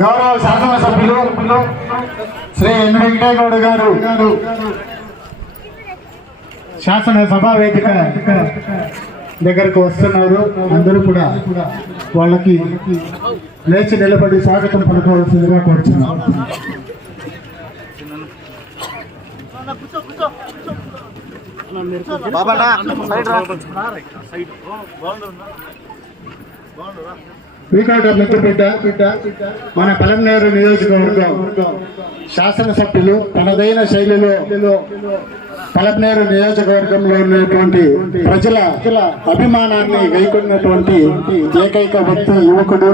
గౌరవ శాసనసభ్యులు శ్రీ ఎన్ వెంకటేగౌడ్ గారు శాసనసభ వేదిక దగ్గరకు వస్తున్నారు. అందరూ కూడా వాళ్ళకి లేచి నిలబడి స్వాగతం పలకవలసిందిగా కోరుచున్నాం. మన పలంనేరు నియోజకవర్గం. శాసనసభ్యులు తనదైన శైలిలో పలమనేరు నియోజకవర్గంలో ఉన్నటువంటి ప్రజల అభిమానాన్ని గైకొన్నటువంటి ఏకైక వ్యక్తి యువకుడు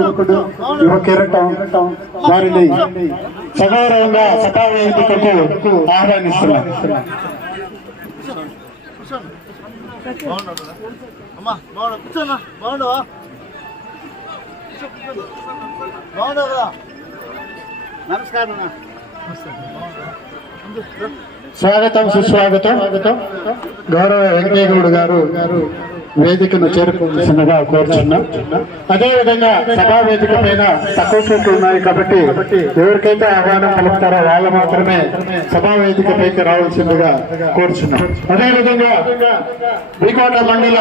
యువ కిరటం వారిని సగౌరవంగా సభా వేదికకు ఆహ్వానిస్తున్నారు అమ్మా బాగున్నా కూర్చోన్నా బాగుండవా బాగుండవు కదా నమస్కారం అన్న. స్వాగతం సుస్వాగతం. గౌరవ గారు గారు వేదికను చేరుకోవాల్సిందిగా కోరుచున్నాం. అదే విధంగా సభా వేదిక పైన తక్కువ సీట్లు ఉన్నాయి కాబట్టి ఎవరికైతే ఆహ్వానం పలుకుతారో వాళ్ళు మాత్రమే సభా వేదిక పైకి రావాల్సిందిగా కోరుచున్నాం. అదేవిధంగా బీకోట మండల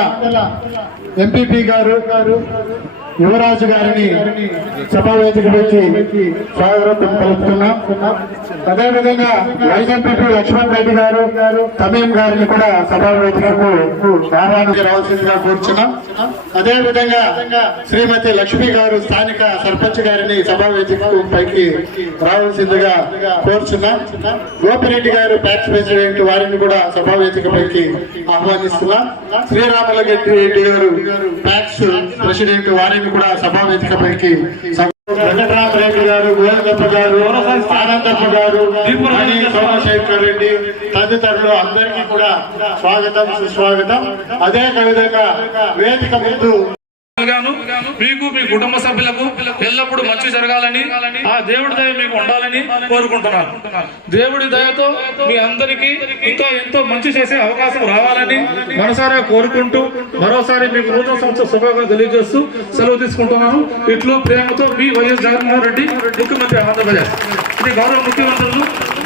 ఎంపీపీ గారు యువరాజు గారిని సభా వేదిక స్వాగతం పలుకుతున్నాం. అదే విధంగా లక్ష్మణ్ రెడ్డి గారు తమీం గారిని కూడా సభా వేదికకు ఆహ్వానం రావాల్సిందిగా కోరుచున్నాం. అదే విధంగా శ్రీమతి లక్ష్మి గారు స్థానిక సర్పంచ్ గారిని సభా వేదికకు పైకి రావాల్సిందిగా కోరుచున్నాం. గోపిరెడ్డి గారు ప్యాక్స్ ప్రెసిడెంట్ వారిని కూడా సభా వేదిక పైకి ఆహ్వానిస్తున్నాం. శ్రీరాముల రెడ్డి గారు ప్యాక్స్ ప్రెసిడెంట్ వారిని కూడా సభా వేదిక పైకి వెంకటరామరెడ్డి గారు గోవిందప్ప గారు ఆనందప్ప గారు సోమశేఖర్ రెడ్డి తదితరులు అందరికీ కూడా స్వాగతం సుస్వాగతం. అదే విధంగా వేదిక ముందు గాను మీకు మీ కుటుంబ సభ్యులకు ఎల్లప్పుడూ మంచి జరగాలని ఆ దేవుడి దయ మీకు ఉండాలని కోరుకుంటున్నాను. దేవుడి దయతో మీ అందరికీ ఇంకా ఎంతో మంచి చేసే అవకాశం రావాలని మనసారా కోరుకుంటూ మరోసారి మీకు నూతన సంస్థ శుభాకాంక్షలు తెలియజేస్తూ సెలవు తీసుకుంటున్నాను. ఇట్లు ప్రేమతో మీ వైఎస్ జగన్మోహన్ రెడ్డి ముఖ్యమంత్రి ఆంధ్రప్రదేశ్. ఇది గౌరవ ముఖ్యమంత్రులు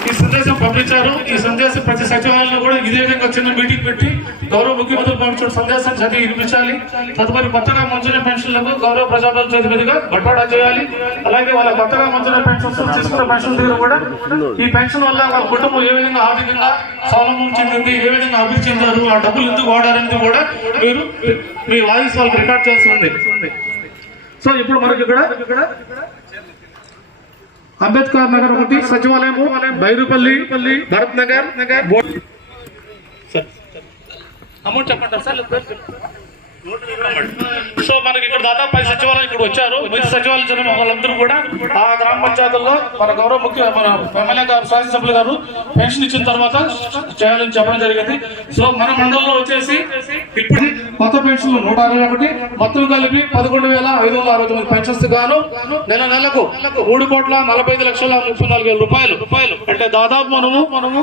ఈ సందేశం పంపించారు. ఈ సందేశం ప్రతి సచివాలయంలో కూడా ఇదే విధంగా చిన్న మీటింగ్ పెట్టి గౌరవ ముఖ్యమంత్రులు పంపించిన సందేశం చదివి వినిపించాలి. తదుపరి కొత్తగా మంచున పెన్షన్లకు గౌరవ ప్రజాప్రతినిధుల చేతి మీదుగా బట్వాడా చేయాలి. అలాగే వాళ్ళ కొత్తగా మంజూరైన పెన్షన్స్ తీసుకున్న పెన్షన్ దగ్గర కూడా ఈ పెన్షన్ వల్ల వాళ్ళ కుటుంబం ఏ విధంగా ఆర్థికంగా స్వావలంబం చెందింది ఏ విధంగా అభివృద్ధి చెందారు ఆ డబ్బులు ఎందుకు వాడారనేది కూడా మీరు మీ వాయిస్ వాళ్ళకి రికార్డ్ చేసి ఉంది సో ఇప్పుడు మనకి ఇక్కడ ఇక్కడ అంబేద్కర్ నగర్ ఒకటి సచివాలయము బైరుపల్లి భరత్ నగర్ నగర్ అమౌంట్ చెప్పండి సార్. సో మనకి ఇక్కడ దాదాపు పది సచివాలయం ఇక్కడ వచ్చారు. పది సచివాలయం జరిగిన వాళ్ళందరూ కూడా ఆ గ్రామ పంచాయతీల్లో మన గౌరవ ముఖ్య మన ఎమ్మెల్యే గారు శాసనసభ్యులు గారు పెన్షన్ ఇచ్చిన తర్వాత చేయాలని చెప్పడం జరిగింది. సో మన మండలంలో వచ్చేసి ఇప్పుడు కొత్త పెన్షన్లు నూట అరవై ఒకటి మొత్తం కలిపి పదకొండు వేల ఐదు వందల అరవై తొమ్మిది పెన్షన్స్ గాను నెల నెలకు మూడు కోట్ల నలభై ఐదు లక్షల ముప్పై నాలుగు వేల రూపాయలు. రూపాయలు అంటే దాదాపు మనము మనము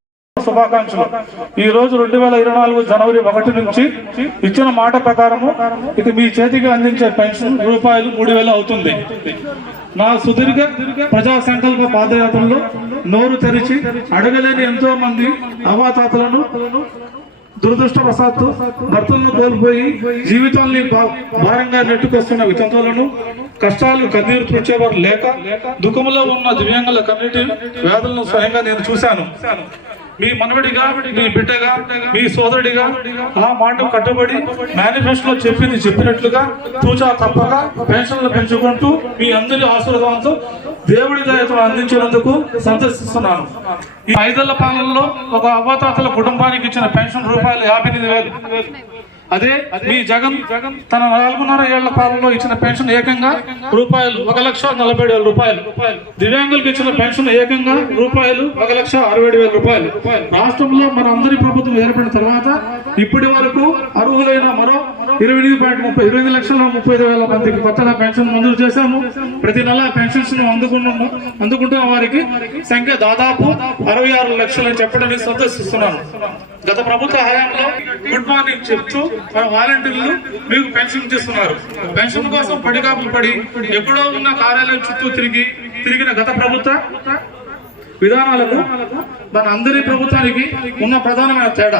శుభాకాంక్షలు. ఈ రోజు రెండు వేల ఇరవై నాలుగు జనవరి ఒకటి నుంచి ఇచ్చిన మాట ప్రకారము ఇక మీ చేతికి అందించే పెన్షన్ రూపాయలు మూడు వేలు అవుతుంది. నా సుదీర్ఘ ప్రజా సంకల్ప పాదయాత్రలో నోరు తెరిచి అడగలేని ఎంతో మంది అవాతాతలను దురదృష్టవశాత్తు భర్తలను కోల్పోయి జీవితాన్ని భా- భారంగా నెట్టుకొస్తున్న వితంతువులను కష్టాలు కన్నీరు తుడిచేవారు లేక దుఃఖంలో ఉన్న దివ్యాంగుల కమ్యూనిటీ వ్యాధులను స్వయంగా నేను చూశాను. మీ మనవడిగా మీ బిడ్డగా మీ సోదరుడిగా ఆ మాట కట్టుబడి మేనిఫెస్టోలో చెప్పింది చెప్పినట్లుగా తూచా తప్పక పెన్షన్లు పెంచుకుంటూ మీ అందరి ఆశీర్వాదంతో దేవుడి దయతో అందించినందుకు సంతోషిస్తున్నాను. ఈ ఐదేళ్ళ పాలనలో ఒక అవ్వతాతల కుటుంబానికి ఇచ్చిన పెన్షన్ రూపాయలు యాభై ఎనిమిది వేలు. అదే మీ జగన్ జగన్ తన నాలుగున్నర ఏళ్ళ పాలనలో ఇచ్చిన పెన్షన్ ఏకంగా రూపాయలు ఒక లక్ష నలభై ఏడు వేల రూపాయలు. దివ్యాంగులకు ఇచ్చిన పెన్షన్ ఏకంగా రూపాయలు ఒక లక్ష అరవై ఏడు వేల రూపాయలు. రాష్ట్రంలో మన అందరి ప్రభుత్వం ఏర్పడిన తర్వాత ఇప్పటి వరకు అర్హులైన మరో ఇరవై ఎనిమిది పాయింట్ ముప్పై ఇరవై ఎనిమిది లక్షల ముప్పై ఐదు వేల మందికి కొత్తగా పెన్షన్ మంజూరు చేశాము. ప్రతి నెల పెన్షన్స్ను అందుకుంటున్న వారికి సంఖ్య దాదాపు అరవై ఆరు లక్షలు అని చెప్పడానికి సంతోషిస్తున్నాను గత ప్రభుత్వ హయాంలో గుడ్ మార్నింగ్ చెప్తూ మన వాలంటీర్లు మీకు పెన్షన్ ఇస్తున్నారు పెన్షన్ కోసం పడికాపులు పడి ఎప్పుడో ఉన్న కార్యాలయం చుట్టూ తిరిగి తిరిగిన గత ప్రభుత్వ విధానాలకు మన అందరి ప్రభుత్వానికి ఉన్న ప్రధానమైన తేడా.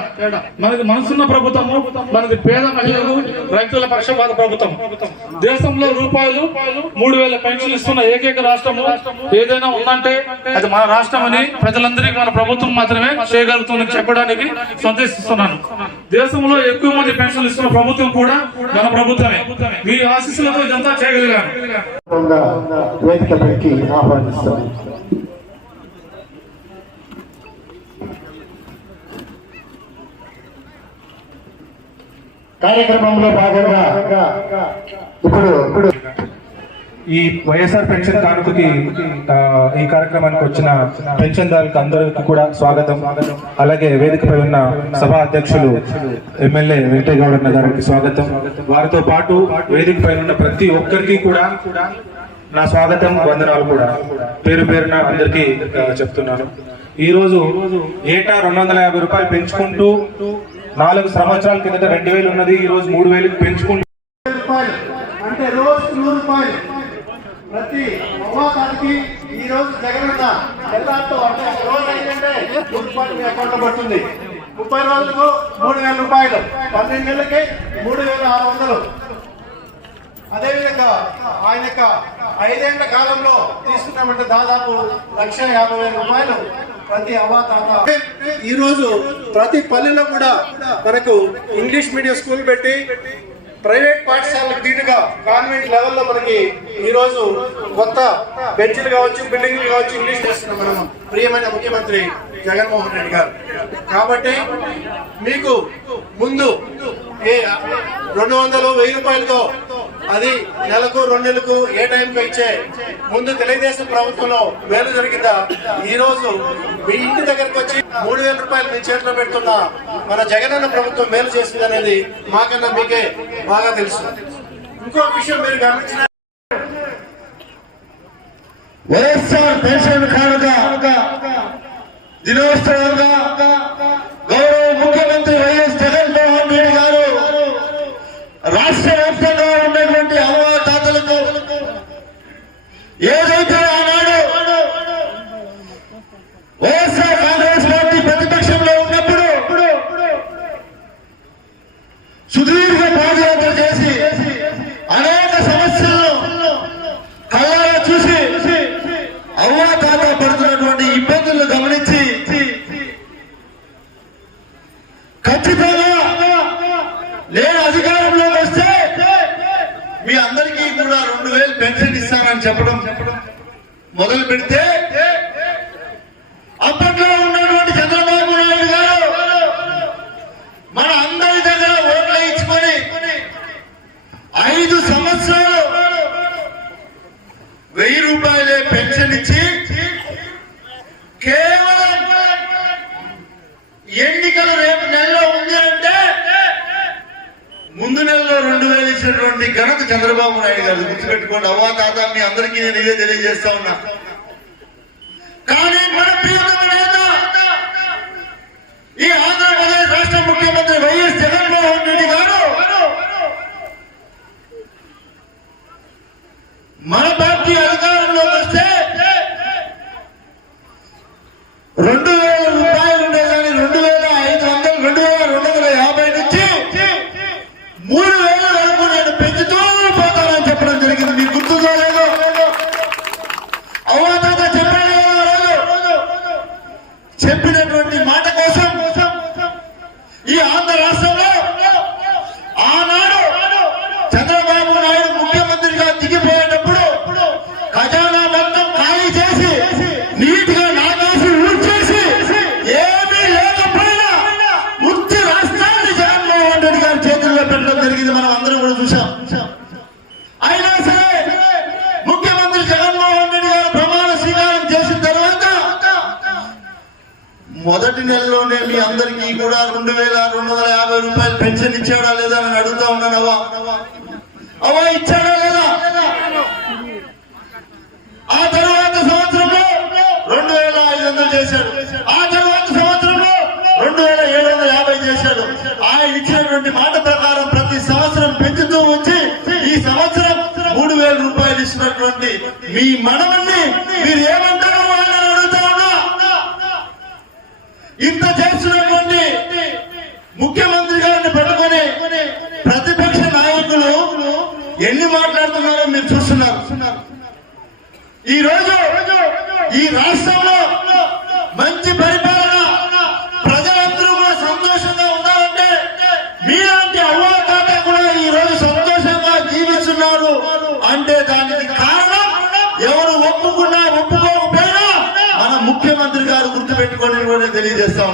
మనది మనసున్న ప్రభుత్వము మనది పేద మహిళలు రైతుల పక్షపాత ప్రభుత్వం. దేశంలో రూపాయలు మూడు వేల పెన్షన్ ఇస్తున్న ఏకైక రాష్ట్రము ఏదైనా ఉందంటే అది మన రాష్ట్రం అని ప్రజలందరికీ మన ప్రభుత్వం మాత్రమే చేయగలుగుతుందని చెప్పడానికి సందేశిస్తున్నాను. దేశంలో ఎక్కువ మంది పెన్షన్ ఇస్తున్న ప్రభుత్వం కూడా మన ప్రభుత్వమే. మీ ఆశీస్సులతో ఇదంతా చేయగలిగాను. వేదికపైకి ఆహ్వానిస్తాను కార్యక్రమంలో భాగంగా ఇప్పుడు ఇప్పుడు ఈ వైఎస్ఆర్ పెన్షన్ కానుకకి ఈ కార్యక్రమానికి వచ్చిన పెన్షన్దారులకు అందరికీ కూడా స్వాగతం. అలాగే వేదికపై ఉన్న సభా అధ్యక్షులు ఎమ్మెల్యే వెంకటగౌడన్న గారికి స్వాగతం. వారితో పాటు వేదికపై ఉన్న ప్రతి ఒక్కరికి కూడా నా స్వాగతం వందనాలు కూడా. పేరు పేరున అందరికీ చెప్తున్నాను. ఈ రోజు ఏటా రెండు వందల యాభై రూపాయలు పెంచుకుంటూ నాలుగు సంవత్సరాల కిందట రెండు వేలు ఉన్నది ఈ రోజు మూడు వేలకు పెంచుకుంటూ రూపాయలు అంటే రోజు నూరు రూపాయలు. ప్రతి అవ్వాతానికి ఈ రోజు జగనన్న తెల్లారితో అంటే ఒక రోజు అయిందంటే నూరు రూపాయలు మీ అకౌంట్ పడుతుంది. ముప్పై రోజులకు మూడు వేల రూపాయలు. పన్నెండు నెలలకి మూడు వేల ఆరు వందలు. అదేవిధంగా ఆయన యొక్క ఐదేళ్ళ కాలంలో తీసుకున్నామంటే దాదాపు లక్ష యాభై వేల రూపాయలు ప్రతి అవ్వాతాత ఈ రోజు ప్రతి పల్లెలో కూడా మనకు ఇంగ్లీష్ మీడియం స్కూల్ పెట్టి ప్రైవేట్ పాఠశాలకు దీటుగా కాన్వెంట్ లెవెల్లో మనకి ఈ రోజు కొత్త బెంచ్లు కావచ్చు బిల్డింగ్లు కావచ్చు ఇంగ్లీష్ చేస్తున్నాం మనం ప్రియమైన ముఖ్యమంత్రి జగన్మోహన్ రెడ్డి గారు. కాబట్టి మీకు ముందు ఏ రెండు వందలు వెయ్యి రూపాయలతో అది నెలకు రెండు నెలలకు ఏ టైంకి ఇచ్చే. ముందు తెలుగుదేశం ప్రభుత్వంలో మేలు జరిగిందా? ఈ రోజు మీ ఇంటి దగ్గరకు వచ్చి మూడు వేల రూపాయలు మీ చేతిలో పెడుతున్న. మన జగనన్న ప్రభుత్వం మేలు చేసింది అనేది మాకన్నా మీకే బాగా తెలుసు. ఇంకో విషయం మీరు గమనించిన వైఎస్ఆర్ పెన్షన్ కానుక దినోత్సవంగా గౌరవ ముఖ్యమంత్రి వైఎస్ జగన్మోహన్ రెడ్డి గారు రాష్ట్ర వ్యాప్తంగా ఉన్నటువంటి అవ్వాతాతలకు తాతలకు ఏదో వైఎస్ఆర్ కాంగ్రెస్ పార్టీ ప్రతిపక్షంలో ఉన్నప్పుడు సుదీర్ఘ పాదయాత్ర చేసి అనేక సమస్యలను కళ్ళారా చూసి అవ్వా తాత పడుతున్నటువంటి ఇబ్బందులను గమనించి ఖచ్చితంగా నేను అధికారంలోకి వస్తే మీ అందరికీ కూడా రెండు వేలు పెన్షన్ ఇస్తానని చెప్పడం మొదలు పెడితే అప్పట్లో ఉన్నటువంటి చంద్రబాబు నాయుడు గారు మన అందరి దగ్గర ఓట్లు ఇచ్చుకొని ఐదు సంవత్సరాలు వెయ్యి రూపాయలే పెన్షన్ ఇచ్చి కేవలం ఎన్నికలు రేపు నెలలో ఉంది అంటే ముందు నెలలో రెండు వేలు ఇచ్చినటువంటి ఘనత చంద్రబాబు నాయుడు గారు గుర్తుపెట్టుకోండి అవ్వా తాత మీ అందరికీ నేను ఇదే తెలియజేస్తా ఉన్నా. కానీ మన ప్రియతమ నేత ఈ ఆంధ్రప్రదేశ్ రాష్ట్ర ముఖ్యమంత్రి వైఎస్ జగన్మోహన్ రెడ్డి గారు మన పార్టీ అధికారంలోకి వస్తే రెండు వేల రూపాయలు ఉండే కానీ రెండు వేల ఐదు వందలు రెండు వేల రెండు వందల యాభై నుంచి మూడు వేల వరకు నేను పెంచుతూ పోతానని చెప్పడం జరిగింది మీకు గుర్తుందో లేదో అవ్వాతాత చెప్పాడు కదా ఆ రోజు. చెప్పినటువంటి మాట కోసం ఈ ఆంధ్ర రాష్ట్రంలో జరిగింది మనం అందరం కూడా చూసాం అయినా సరే ముఖ్యమంత్రి జగన్మోహన్ రెడ్డి గారు ప్రమాణ స్వీకారం చేసిన తర్వాత మొదటి నెలలోనే మీ అందరికీ కూడా రెండు వేల రెండు వందల యాభై రూపాయలు పెన్షన్ ఇచ్చాడా లేదా అని అడుగుతా ఉన్నాను అవ్వ. ఇచ్చాడా లేదా? ఆ తర్వాత సంవత్సరంలో రెండు వేల ఐదు వందలు చేశాడు. ఆ తర్వాత సంవత్సరంలో రెండు వేల ఏడు వందల యాభై చేశాడు. ఆయన ఇచ్చినటువంటి మాట ప్రకారం ప్రతి సంవత్సరం పెంచుతూ వచ్చి ఈ సంవత్సరం మూడు వేల రూపాయలు ఇచ్చినటువంటి మీ మనవన్ని మీరు ఏమైనా అని అడుగుతా ఉన్నా ఇంత చేస్తున్నటువంటి ముఖ్యమంత్రి గారిని పట్టుకొని ప్రతిపక్ష నాయకులు ఎన్ని మాట్లాడుతున్నారో మీరు చూస్తున్నారు ఈ రోజు ఈ రాష్ట్రంలో మంచి పరిపాలన ప్రజలందరూ కూడా సంతోషంగా ఉన్నారంటే మీలాంటి అవ్వ తాత కూడా ఈ రోజు సంతోషంగా జీవిస్తున్నారు అంటే దానికి కారణం ఎవరు ఒప్పుకున్నా ఒప్పుకోకపోయినా మన ముఖ్యమంత్రి గారు గుర్తుపెట్టుకోవడం కూడా తెలియజేస్తా